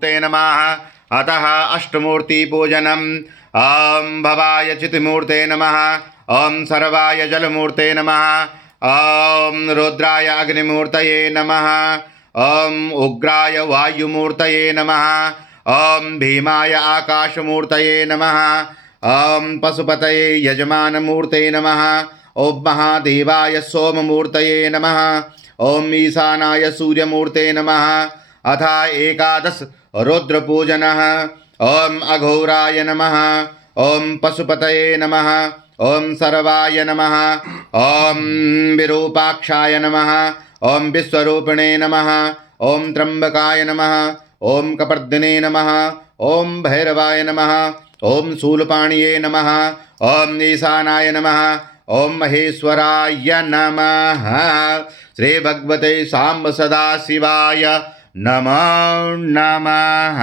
ते नमः। अतः अष्टमूर्तिपूजनम्। ॐ भवाय चितिमूर्ते नमः। ॐ सर्वाय जलमूर्ते नमः। ॐ रुद्राय अग्निमूर्तये नमः। ॐ उग्राय वायुमूर्तये नमः। ॐ भीमाय आकाशमूर्तये नमः। ॐ पशुपतये यजमानमूर्ते नमः। ॐ महादेवाय सोममूर्तये नमः। ॐ ईशानाय सूर्यमूर्ते नमः। अथ एकादश रुद्रपूजनः। ॐ अघोराय नमः। ॐ पशुपतये नमः। ॐ सर्वाय नमः। ॐ विरूपाक्षाय नमः। ॐ विश्वरूपिणे नमः। ॐ त्र्यंबकाय नमः। ॐ कपर्दिने नमः। ॐ भैरवाय नमः। ॐ शूलपाणिये नमः। ॐ ईशानाय नमः। ॐ महेश्वराय नमः। श्री भगवते सांब सदा शिवाय नमो नमः।